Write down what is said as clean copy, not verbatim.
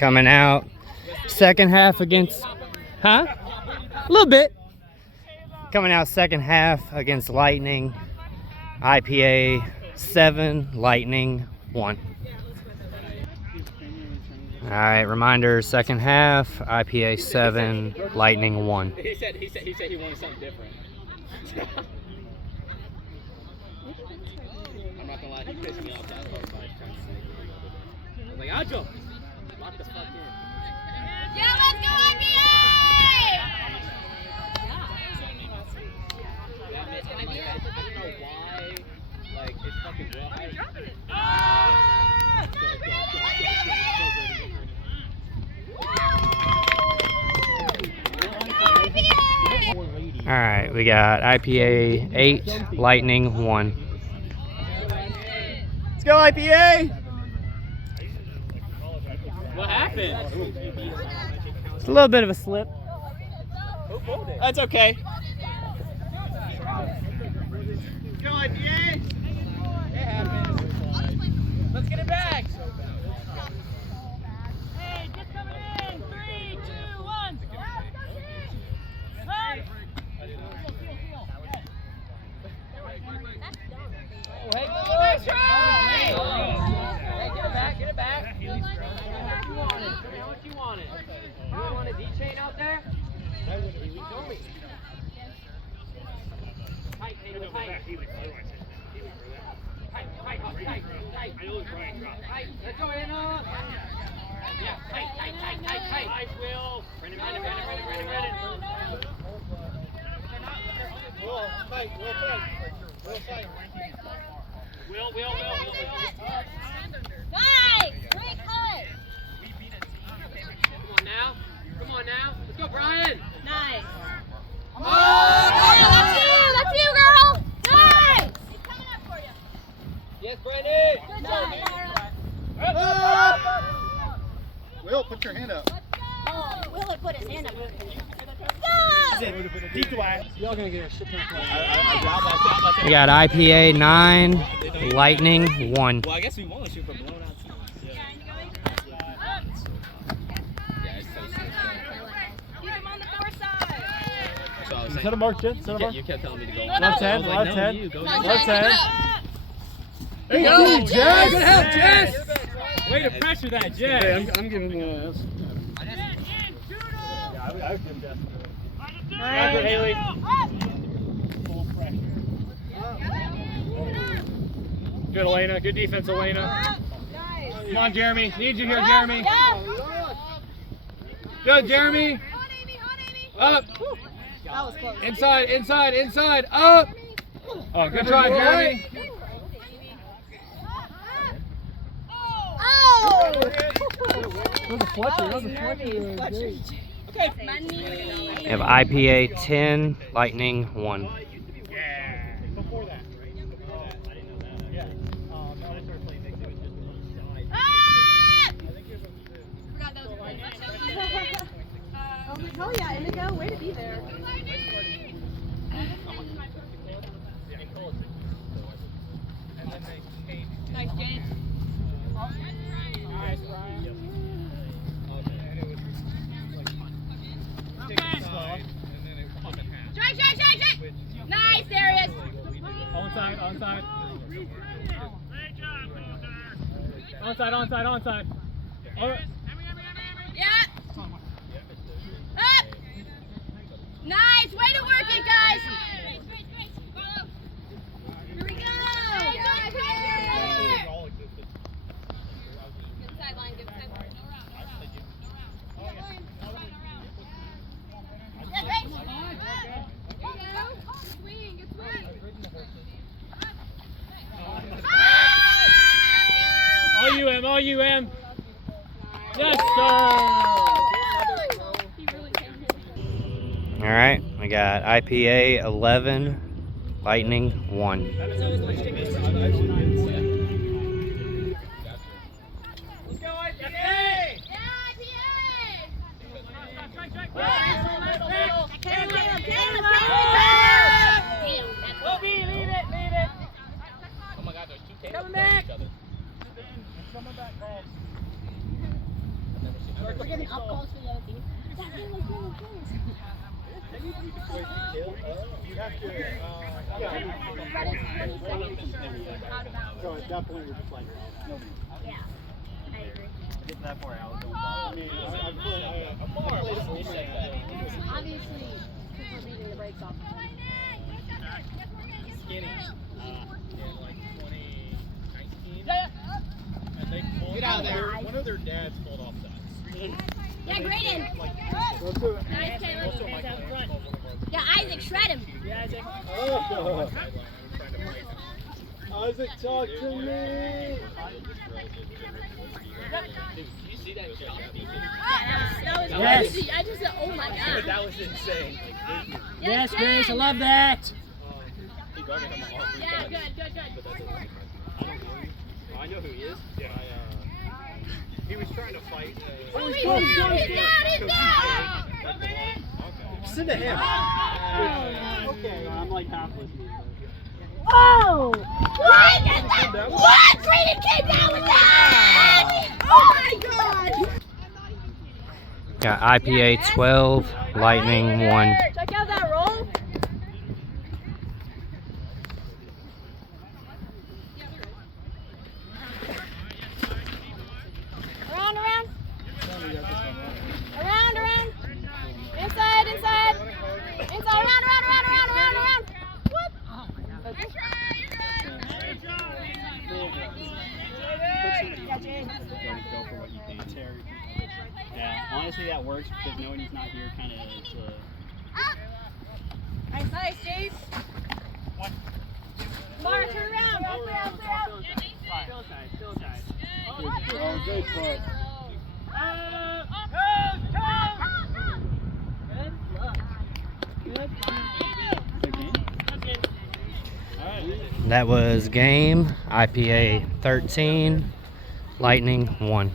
coming out second half against, a little bit. Coming out second half against Lightning. IPA 7, Lightning 1. All right, reminder, second half, IPA 7, Lightning 1. He said he wanted something different. I'm not gonna lie, he pissed me off that whole fight trying to sneak it. I was like, Aljo, lock the fuck in. Yeah, let's go IPA! I don't know why, like, it's fucking dry. All right, we got IPA 8, Lightning 1. Let's go IPA! What happened? It's a little bit of a slip. That's okay. Let's go IPA! It happens. Let's get it back. Hey, just coming in. 3, 2, 1. Hey! Oh, hey, Nice try! Hey, get it back, get it back. How much you want it? How much you want it? You want a D-chain out there? Show me. Tight, Haley, tight. Tight. Tight. Let's go, Anna. Yeah, tight. Nice, Will. Brandon. Will, tight. Will. Nice! Great cut! Come on now. Let's go, Brian. Nice. Oh! That's you, girl! Nice! He's coming up for you. Yes, Brandon. Good job, Laura. Will, put your hand up. Oh, Will had put his hand up. Go! Y'all gonna get a shit ton of points. We got IPA 9, Lightning 1. Well, I guess we want to shoot for blown out teams. Keep him on the far side. So I was Set a mark, Jen. Set a mark. you kept telling me to go. Left hand, left hand. Left hand. There you go, Jess. Good help, Jess. Way to pressure that, Jess. I'm giving you a... I would give Jess. Nice. Good, Haley. Good, Elena. Good defense, Elena. Come on, Jeremy. Need you here, Jeremy. Good, Jeremy. Up. That was close. Inside. Up. Oh, good try, Jeremy. Oh! That was a Fletcher. Okay. We have IPA 10, Lightning 1. Yeah. Before that. Yeah. Forgot that was oh yeah, Indigo, way to be there. Nice, James. Nice, Brian. Strike. Nice, Darius. Onside. Onside. Yeah. Up. Nice. Way to work it, guys. Here we go. Good sideline. All UM. Yes, sir. All right, we got IPA 11, Lightning 1. Let's go, IPA! Coming back. Coming back, Carl. So it definitely was just like, Yeah, I agree. get that far out. Don't bother. I mean, Obviously, people are beating the brakes off. Skinny. In like 2019. And they pulled Get out of there. One of their dads pulled off sides. Yeah, Graydon. Nice, Caleb. Yeah, Isaac, shred him. Yeah, Isaac. Oh. Isaac, talk to me. Did you see that jump? That was Yes. crazy. I just said, oh my god. That was insane. Yes, Grace, I love that. He guarded him all three Yeah, times. good. But that doesn't I don't know him. I know who he is. Yeah. He was trying to fight. Oh, he's down. Send to him. Okay, I'm like half listening. Oh! What? What? Graydon came down with that! Oh my god! Got IPA 12, Lightning 1. Check out that roll. Around. Around. Inside. Around. Whoop. Yeah, honestly, that works because knowing he's not here kind of is. Nice, James. Mara, turn around. Still tight. Oh, good foot. That was game IPA 13, Lightning 1.